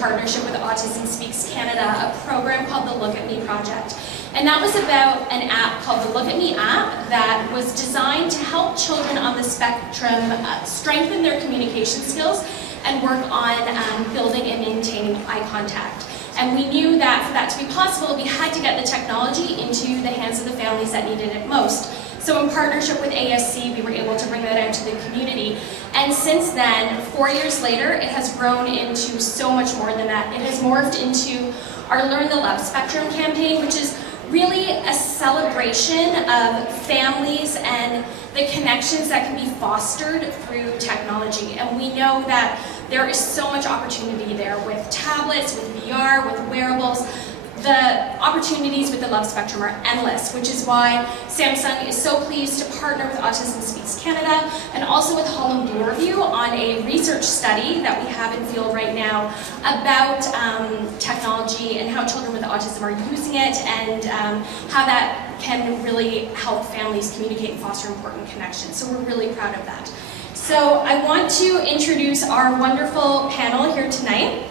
partnership with Autism Speaks Canada, a program called the Look at Me Project. And that was about an app called the Look at Me app that was designed to help children on the spectrum strengthen their communication skills and work on building and maintaining eye contact. And we knew that for that to be possible, we had to get the technology into the hands of the families that needed it most. So in partnership with ASC, we were able to bring that out to the community. And since then, 4 years later, it has grown into so much more than that. It has morphed into our Learn the Love Spectrum campaign, which is really a celebration of families and the connections that can be fostered through technology. And we know that there is so much opportunity there with tablets, with VR, with wearables. The opportunities with the Love Spectrum are endless, which is why Samsung is so pleased to partner with Autism Speaks Canada and also with Holland Bloorview on a research study that we have in field right now about technology and how children with autism are using it and how that can really help families communicate and foster important connections. So we're really proud of that. So I want to introduce our wonderful panel here tonight.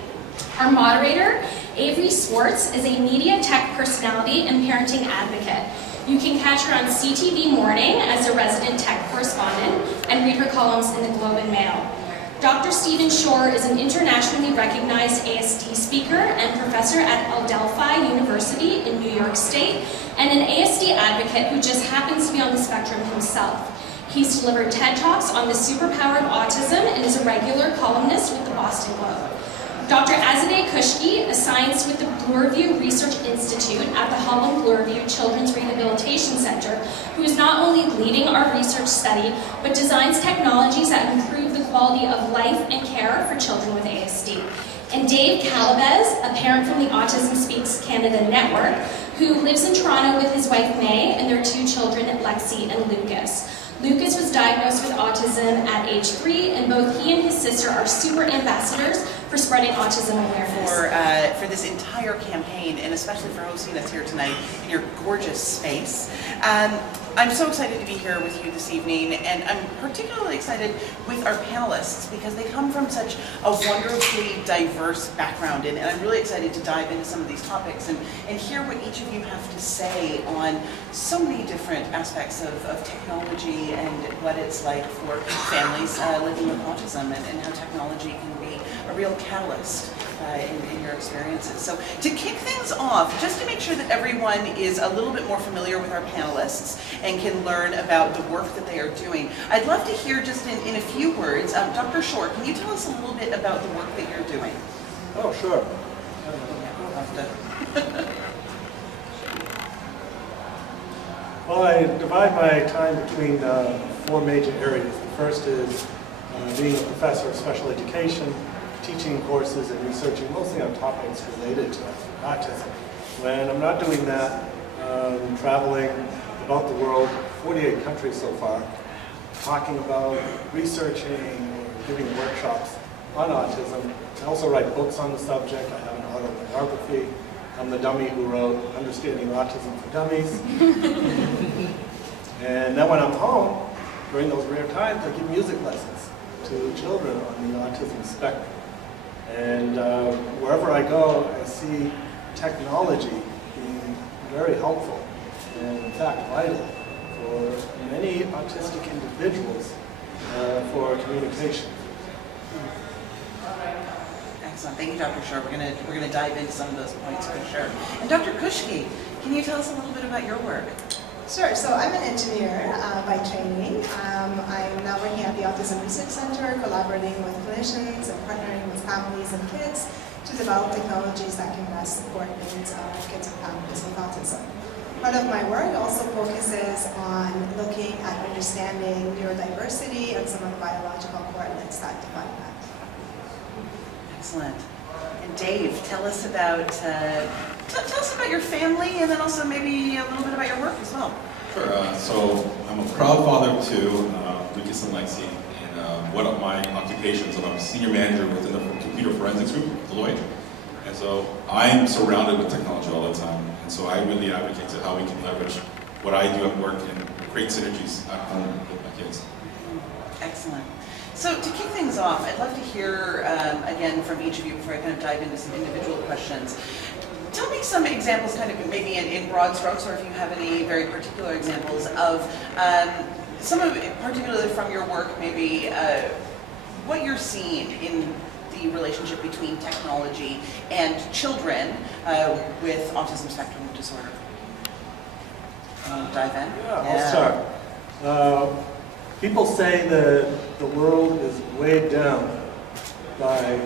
Our moderator, Avery Swartz, is a media tech personality and parenting advocate. You can catch her on CTV Morning as a resident tech correspondent and read her columns in the Globe and Mail. Dr. Stephen Shore is an internationally recognized ASD speaker and professor at Adelphi University in New York State, and an ASD advocate who just happens to be on the spectrum himself. He's delivered TED Talks on the superpower of autism and is a regular columnist with the Boston Globe. Dr. Azadeh Kushki, a scientist with the Bloorview Research Institute at the Holland Bloorview Children's Rehabilitation Centre, who is not only leading our research study, but designs technologies that improve the quality of life and care for children with ASD. And Dave Calabez, a parent from the Autism Speaks Canada network, who lives in Toronto with his wife May and their 2 children, Lexi and Lucas. Lucas was diagnosed with autism at age 3, and both he and his sister are super ambassadors for spreading autism awareness. For this entire campaign, and especially for hosting us here tonight in your gorgeous space. I'm so excited to be here with you this evening, and I'm particularly excited with our panelists because they come from such a wonderfully diverse background, and I'm really excited to dive into some of these topics and hear what each of you have to say on so many different aspects of technology and what it's like for families living with autism and how technology can be a real catalyst in your experiences. So to kick things off, just to make sure that everyone is a little bit more familiar with our panelists and can learn about the work that they are doing, I'd love to hear just in a few words, Dr. Shore, can you tell us a little bit about the work that you're doing? Oh, sure. Well, I divide my time between 4 major areas. The first is being a professor of special education, teaching courses and researching mostly on topics related to autism. When I'm not doing that, I'm traveling about the world, 48 countries so far, talking about researching or giving workshops on autism. I also write books on the subject. I have an autobiography. I'm the dummy who wrote Understanding Autism for Dummies. And then when I'm home, during those rare times, I give music lessons to children on the autism spectrum. And wherever I go, I see technology being very helpful and, in fact, vital for many autistic individuals for communication. Excellent. Thank you, Dr. Shore. We're gonna dive into some of those points for sure. And Dr. Kushki, can you tell us a little bit about your work? Sure. So I'm an engineer by training. I'm now working at the Autism Research Centre, collaborating with clinicians and partnering with families and kids to develop technologies that can best support needs of kids and families with autism. Part of my work also focuses on looking at understanding neurodiversity and some of the biological correlates that define that. Excellent. And Dave, tell us about tell us about your family, and then also maybe a little bit about your work as well. Sure. So I'm a proud father of 2, Lucas and Lexi, and one of my occupations, I'm a senior manager within the computer forensics group, Deloitte. And so I'm surrounded with technology all the time, and so I really advocate to how we can leverage what I do at work and create synergies at home with my kids. Excellent. So to kick things off, I'd love to hear again from each of you before I kind of dive into some individual questions. Tell me some examples, kind of maybe in broad strokes, or if you have any very particular examples of some of it, particularly from your work, maybe what you're seeing in the relationship between technology and children with autism spectrum disorder. Dive in? Yeah, I'll start. People say that the world is weighed down by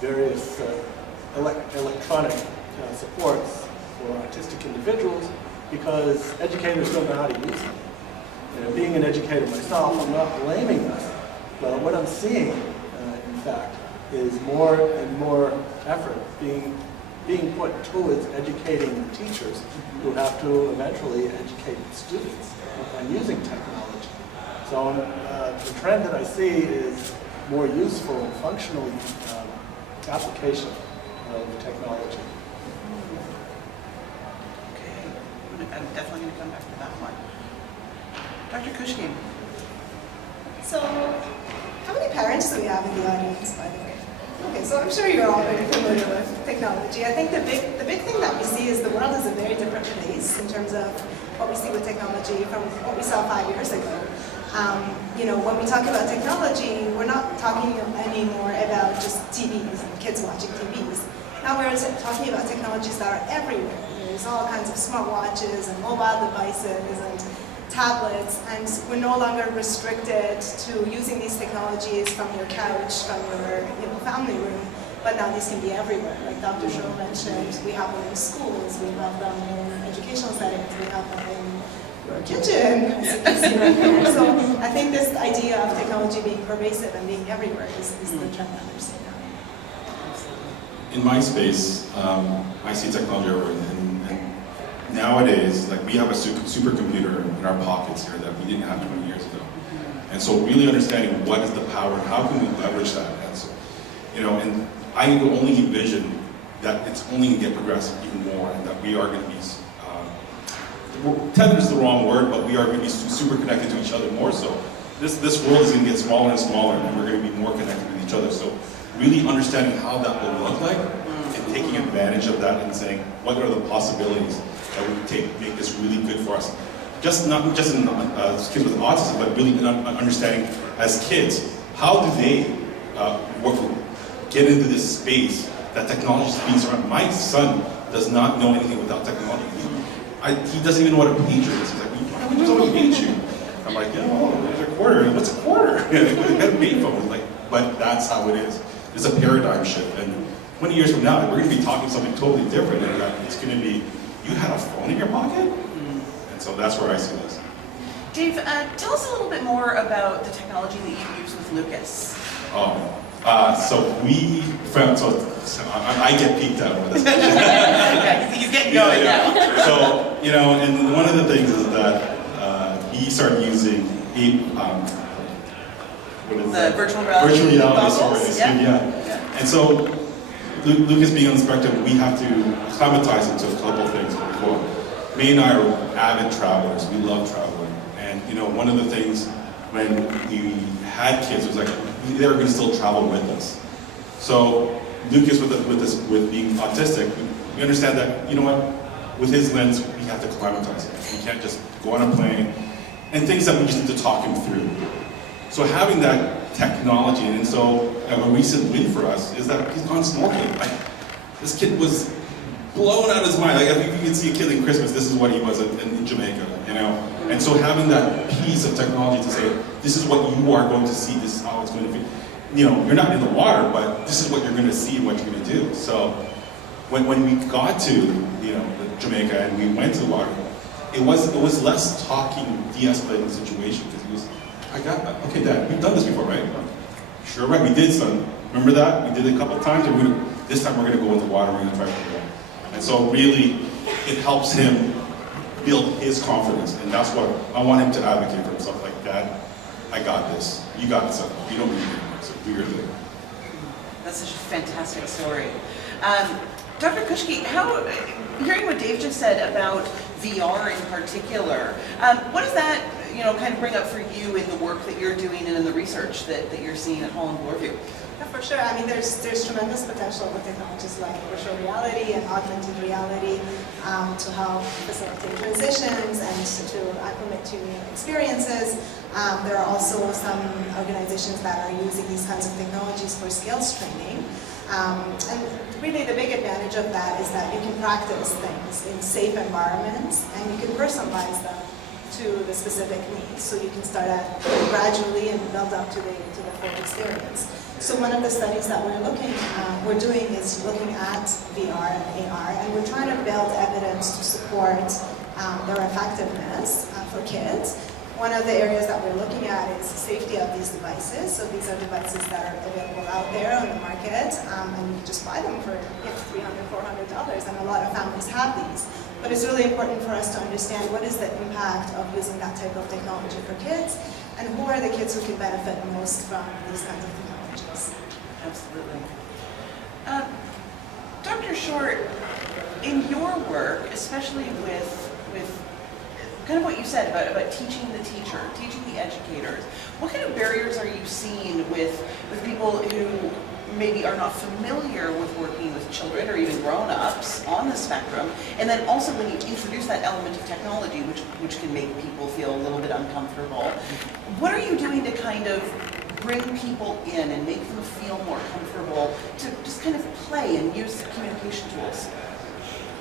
various electronic supports for autistic individuals because educators don't know how to use them. You know, being an educator myself, I'm not blaming us, but what I'm seeing, in fact, is more and more effort being put towards educating teachers who have to eventually educate students on using technology. So the trend that I see is more useful and functional application of technology. Okay, I'm definitely going to come back to that one. Dr. Kushki. So, how many parents do we have in the audience, by the way? Okay, so I'm sure you're all very familiar with technology. I think the big thing that we see is the world is a very different place in terms of what we see with technology from what we saw 5 years ago. You know, when we talk about technology, we're not talking anymore about just TVs and kids watching TVs. Now we're talking about technologies that are everywhere. There's all kinds of smartwatches and mobile devices and tablets, and we're no longer restricted to using these technologies from your couch, from your family room, but now these can be everywhere. Like Dr. Shaw mentioned, we have them in schools, we have them in educational settings, we have them in your kitchen, as you can see right here. So I think this idea of technology being pervasive and being everywhere is the trend that we're seeing now. In my space, I see technology everywhere. And nowadays, like, we have a supercomputer in our pockets here that we didn't have 20 years ago. And so really understanding what is the power, how can we leverage that? And so, you know, and I only envision that it's only going to get progressive even more, and that we are going to be, tethered is the wrong word, but we are going to be super connected to each other more so. This world is going to get smaller and smaller, and we're going to be more connected with each other. So really understanding how that will look like, and taking advantage of that and saying, what are the possibilities that we can make this really good for us? Not just in kids with autism, but really understanding as kids, how do they get into this space that technology is being surrounded. My son does not know anything without technology. He doesn't even know what a pager is. He's like, why would someone page you? I'm like, yeah, well, there's a quarter. What's a quarter? They got a payphone. Like, but that's how it is. It's a paradigm shift. And 20 years from now, we're going to be talking something totally different. And it's going to be, you had a phone in your pocket? And so that's where I see this. Dave, tell us a little bit more about the technology that you use with Lucas. So we found, so I get peeked out with this. Yeah, he's getting going now. So, you know, and one of the things is that he started using virtual reality goggles. Yeah. And so, Lucas being on the spectrum, we have to acclimatize him to a couple of things before. May and I are avid travelers. We love traveling. And, you know, one of the things when we had kids was like, they were going to still travel with us. So Lucas, with being autistic, we understand that, you know what, with his lens, we have to acclimatize him. We can't just go on a plane, and things that we just need to talk him through. So having that technology, and so a recent win for us is that he's gone snorkeling. Like, this kid was blown out of his mind. Like, if you can see a kid in Christmas, this is what he was in Jamaica, you know? And so having that piece of technology to say, this is what you are going to see, this is how it's going to be. You know, you're not in the water, but this is what you're going to see and what you're going to do. So when we got to, you know, Jamaica and we went to the water, it was less talking, de-escalating the situation, because he was, I got that. Okay, Dad, we've done this before, right? Sure, right, we did, son. Remember that? We did it a couple of times, and this time we're going to go in the water, we're going to try to do it. And so really, it helps him build his confidence, and that's what I want him to advocate for himself. Like, Dad, I got this. You got this. You don't need me anymore, so do your thing. That's such a fantastic story. Dr. Kushki, hearing what Dave just said about VR in particular, what does that, kind of bring up for you in the work that you're doing and in the research that you're seeing at Holland Bloorview? Yeah, for sure. I mean, there's tremendous potential with technologies like virtual reality and augmented reality to help facilitate transitions and to implement new experiences. There are also some organizations that are using these kinds of technologies for skills training. And really the big advantage of that is that you can practice things in safe environments and you can personalize them to the specific needs. So you can start at gradually and build up to the full experience. So one of the studies that we're doing is looking at VR and AR, and we're trying to build evidence to support their effectiveness for kids. One of the areas that we're looking at is safety of these devices. So these are devices that are available out there on the market, and you can just buy them for $300, $400, and a lot of families have these. But it's really important for us to understand what is the impact of using that type of technology for kids, and who are the kids who can benefit most from these kinds of technologies. Absolutely. Dr. Short, in your work, especially with kind of what you said about teaching the teacher, teaching the educators, what kind of barriers are you seeing with people who maybe are not familiar with working with children or even grown-ups on the spectrum, and then also when you introduce that element of technology, which can make people feel a little bit uncomfortable, what are you doing to kind of bring people in and make them feel more comfortable to just kind of play and use the communication tools?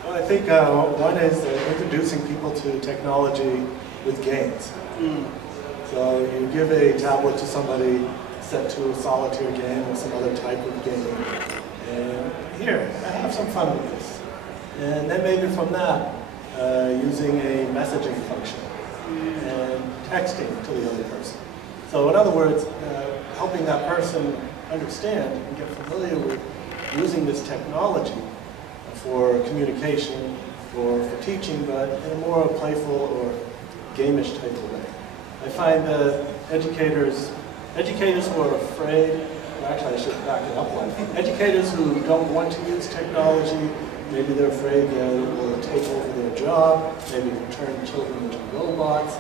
Well, I think one is introducing people to technology with games. So you give a tablet to somebody set to a solitaire game or some other type of game, and here, have some fun with this. And then maybe from that, using a messaging function and texting to the other person. So in other words, helping that person understand and get familiar with using this technology for communication or for teaching, but in a more playful or gamish type of way. I find that educators who are afraid, or actually I should back it up one, educators who don't want to use technology, maybe they're afraid that it will take over their job, maybe it will turn children into robots.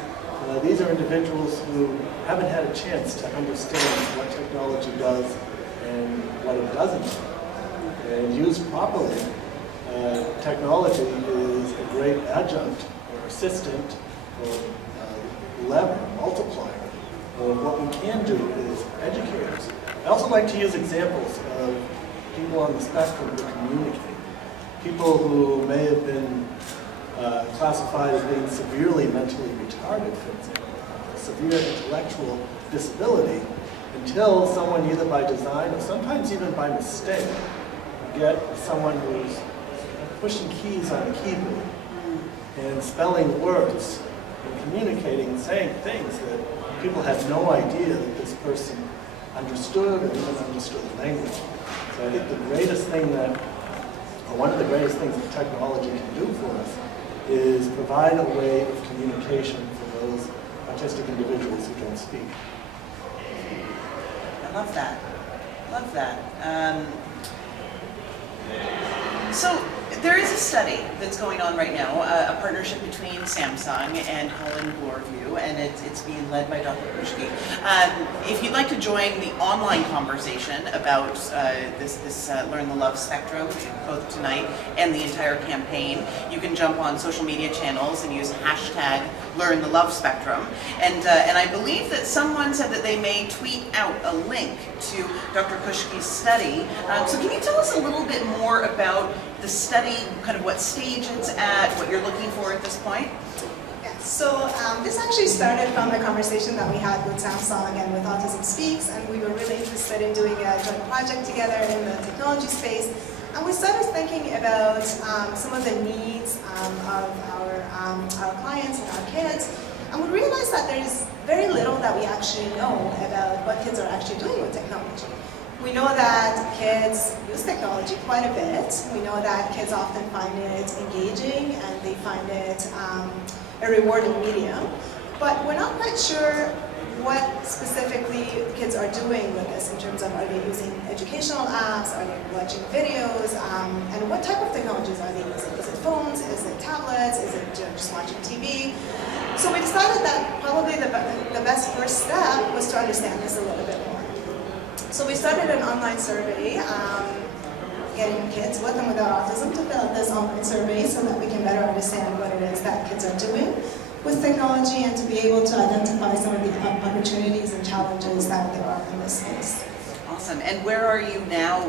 These are individuals who haven't had a chance to understand what technology does and what it doesn't do. And used properly, technology is a great adjunct or assistant or lever, multiplier. What we can do is educators. I also like to use examples of people on the spectrum who communicate. People who may have been classified as being severely mentally retarded, for example, a severe intellectual disability, until someone either by design or sometimes even by mistake get someone who's pushing keys on a keyboard and spelling words and communicating and saying things that people had no idea that this person understood or even understood language. So I think the greatest thing that, or one of the greatest things that technology can do for us is provide a way of communication for those autistic individuals who don't speak. I love that. Love that. So there is a study that's going on right now, a partnership between Samsung and Holland Bloorview, and it's being led by Dr. Kushki. If you'd like to join the online conversation about this Learn the Love spectrum, both tonight and the entire campaign, you can jump on social media channels and use hashtag Learn the Love Spectrum. And I believe that someone said that they may tweet out a link to Dr. Kushki's study. So can you tell us a little bit more about the study, kind of what stage it's at, what you're looking for at this point? Yes, so this actually started from a conversation that we had with Samsung and with Autism Speaks, and we were really interested in doing a joint project together in the technology space. And we started thinking about some of the needs of our clients and our kids, and we realized that there is very little that we actually know about what kids are actually doing with technology. We know that kids use technology quite a bit. We know that kids often find it engaging and they find it a rewarding medium. But we're not quite sure what specifically kids are doing with this in terms of, are they using educational apps? apps? Are they watching videos? And what type of technologies are they using? Is it phones? Is it tablets? Is it just watching TV? So we decided that probably the best first step was to understand this a little bit more. So we started an online survey, getting kids with and without autism to fill out this online survey so that we can better understand what it is that kids are doing with technology and to be able to identify some of the opportunities and challenges that there are in this space. Awesome. And where are you now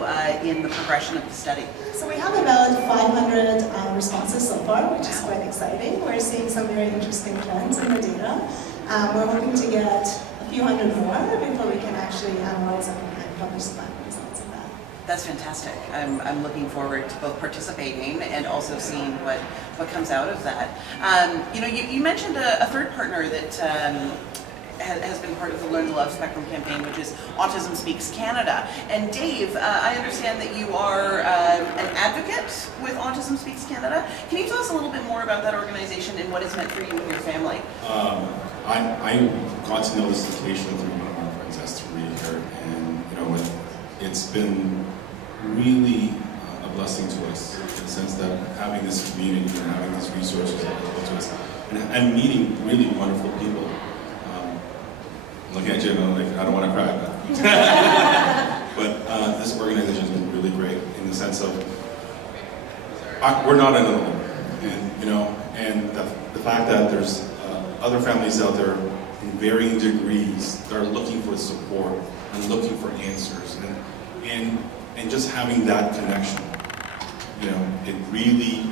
in the progression of the study? So we have about 500 responses so far, which is quite exciting. We're seeing some very interesting trends in the data. We're hoping to get a few hundred more before we can actually analyze and publish the final results of that. That's fantastic. I'm looking forward to both participating and also seeing what comes out of that. You mentioned a third partner that has been part of the Learn to Love Spectrum campaign, which is Autism Speaks Canada. And Dave, I understand that you are an advocate with Autism Speaks Canada. Can you tell us a little bit more about that organization and what it's meant for you and your family? I got to know this education through one of my friends, Esther here, and it's been really a blessing to us in the sense that having this community and having these resources available to us and meeting really wonderful people. Looking at you, I don't want to cry about it. But this organization has been really great in the sense of we're not alone, and the fact that there's other families out there in varying degrees that are looking for support and looking for answers, and just having that connection, it really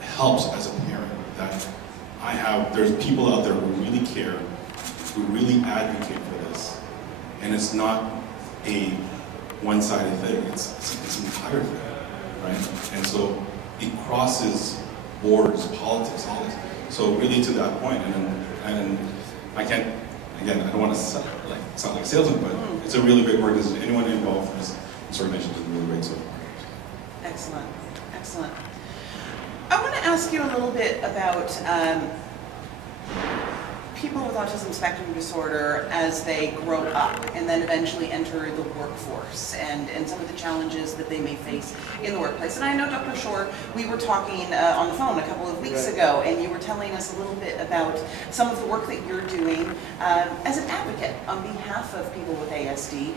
helps as a parent that there's people out there who really care, who really advocate for this, and it's not a one-sided thing, it's an entire thing, right? And so it crosses borders, politics, all this. So really to that point, and I can't, again, I don't want to sound like a salesman, but it's a really great organization. Anyone involved in this organization is really great so far. Excellent, excellent. I want to ask you a little bit about people with autism spectrum disorder as they grow up and then eventually enter the workforce and some of the challenges that they may face in the workplace. And I know, Dr. Shore, we were talking on the phone a couple of weeks ago, and you were telling us a little bit about some of the work that you're doing as an advocate on behalf of people with ASD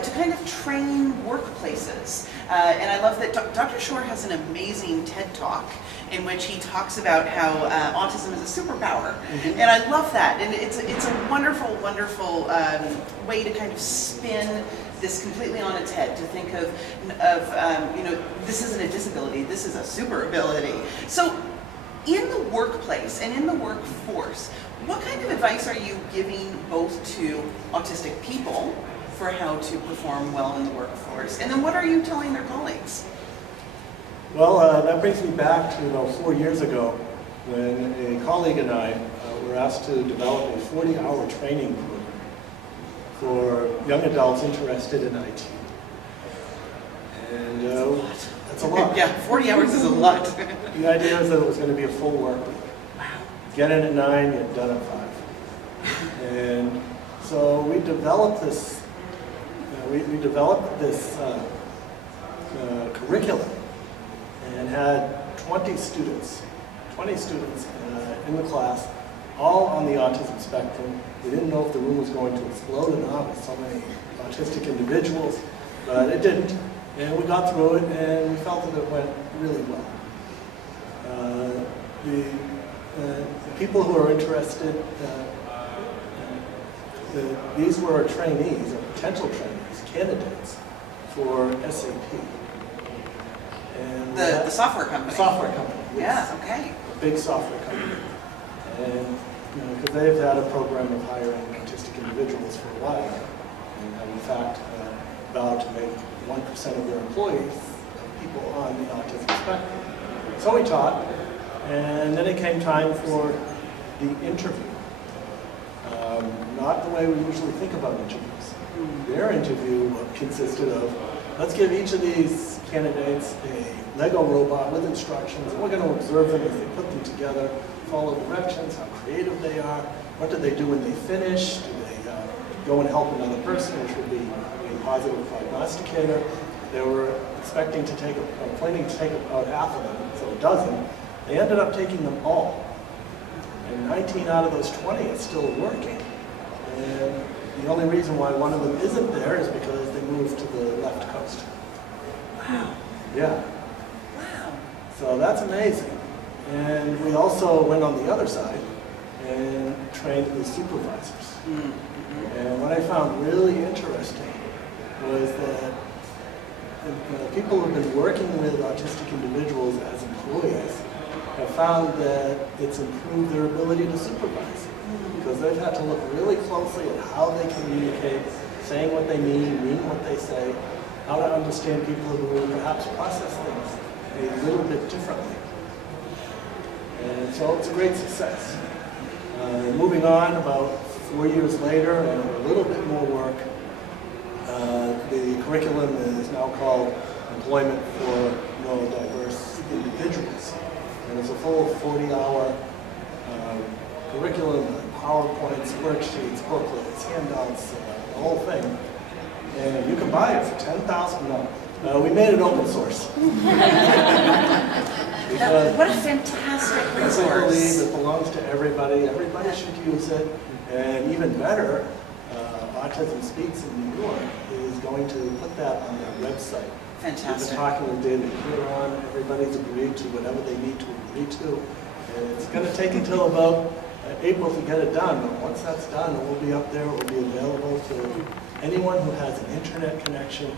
to kind of train workplaces. And I love that Dr. Shore has an amazing TED Talk in which he talks about how autism is a superpower. Mm-hmm. And I love that. And it's a wonderful, wonderful way to kind of spin this completely on its head, to think of this isn't a disability, this is a super ability. So in the workplace and in the workforce, what kind of advice are you giving both to autistic people for how to perform well in the workforce? And then what are you telling their colleagues? Well, that brings me back to about 4 years ago when a colleague and I were asked to develop a 40-hour training program for young adults interested in IT. And that's a lot. Yeah, 40 hours is a lot. The idea is that it was going to be a full work week. Wow. Get in at 9, get done at 5. And so we developed this, curriculum and had 20 students in the class, all on the autism spectrum. We didn't know if the room was going to explode or not with so many autistic individuals, but it didn't. And we got through it, and we felt that it went really well. The people who are interested, these were trainees, or potential trainees, candidates for SAP. And the software company. Software company. Yes. Yeah, okay. A big software company. And because they've had a program of hiring autistic individuals for a while, and have in fact vowed to make 1% of their employees people on the autism spectrum. So we taught, and then it came time for the interview. Not the way we usually think about interviews. Their interview consisted of, let's give each of these candidates a Lego robot with instructions, and we're going to observe them as they put them together, follow directions, how creative they are, what do they do when they finish, do they go and help another person, which would be a positive prognosticator. They were expecting to take, planning to take about half of them, so a dozen. They ended up taking them all. And 19 out of those 20 are still working. And the only reason why one of them isn't there is because they moved to the left coast. Wow. Yeah. Wow. So that's amazing. And we also went on the other side and trained the supervisors. Mm-hmm. And what I found really interesting was that people who've been working with autistic individuals as employees have found that it's improved their ability to supervise. Because they've had to look really closely at how they communicate, saying what they mean what they say, how to understand people who perhaps process things a little bit differently. And so it's a great success. Moving on, about 4 years later, and a little bit more work, the curriculum is now called Employment for Neurodiverse Individuals. And it's a full 40-hour curriculum, PowerPoints, worksheets, booklets, handouts, the whole thing. And you can buy it for $10,000. We made it open source. What a fantastic I resource. believe it belongs to everybody. Everybody should use it. And even better, Autism Speaks in New York is going to put that on their website. We've Fantastic. been talking with David Huron. Everybody's agreed to whatever they need to agree to. And it's going to take until about April to get it done. But once that's done, it will be up there. It will be available to anyone who has an internet connection.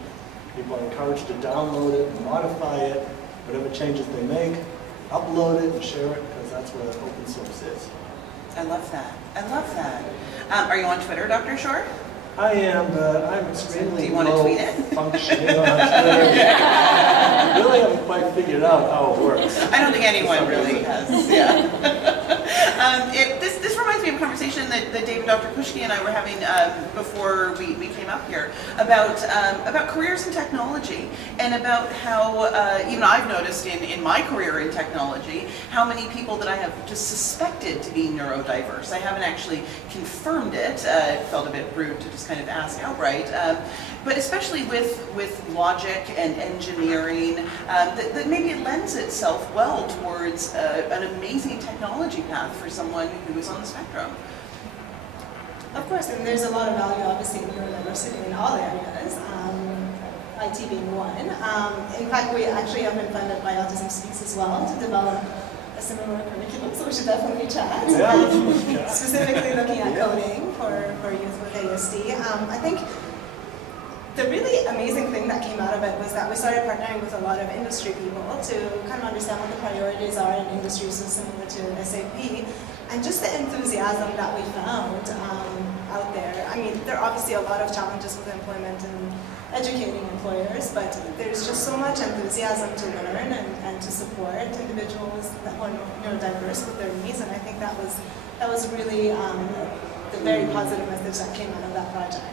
People are encouraged to download it, modify it, whatever changes they make, upload it and share it, because that's what open source is. I love that. I love that. Are you on Twitter, Dr. Shore? I am, but I'm extremely Do you want to low tweet it? functioning on Twitter. I really haven't quite figured out how it works. I don't think anyone really has. Yeah. This reminds me of a conversation that David and Dr. Kushki and I were having before we came up here about careers in technology and about how even I've noticed in my career in technology how many people that I have just suspected to be neurodiverse. I haven't actually confirmed it. It felt a bit rude to just kind of ask outright. But especially with logic and engineering, that maybe it lends itself well towards an amazing technology path for someone who is on the spectrum. Of course, and there's a lot of value, obviously, in neurodiversity in all areas, IT being one. In fact, we actually have been funded by Autism Speaks as well to develop a similar curriculum, so we should definitely chat. Yeah, let's chat. Specifically looking at coding for youth with ASD. I think the really amazing thing that came out of it was that we started partnering with a lot of industry people to kind of understand what the priorities are in industries so similar to SAP, and just the enthusiasm that we found out there. I mean, there are obviously a lot of challenges with employment and educating employers, but there's just so much enthusiasm to learn and to support individuals that are neurodiverse with their needs, and I think that was really the very positive message that came out of that project.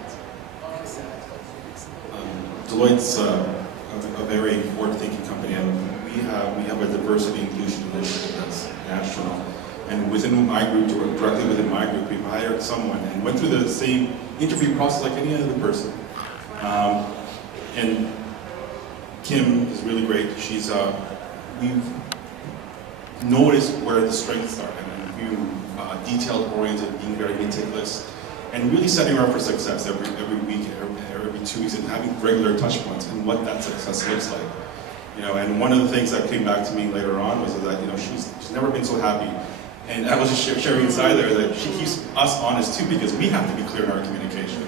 Deloitte's a very forward-thinking company, and we have a diversity inclusion initiative that's national. And within my group, directly within my group, we've hired someone and went through the same interview process like any other person. And Kim is really great. We've noticed where the strengths are, and we've detail-oriented, being very meticulous, and really setting her up for success every week, every 2 weeks, and having regular touch points and what that success looks like. And one of the things that came back to me later on was that she's never been so happy. And I was just sharing inside there that she keeps us honest too, because we have to be clear in our communication.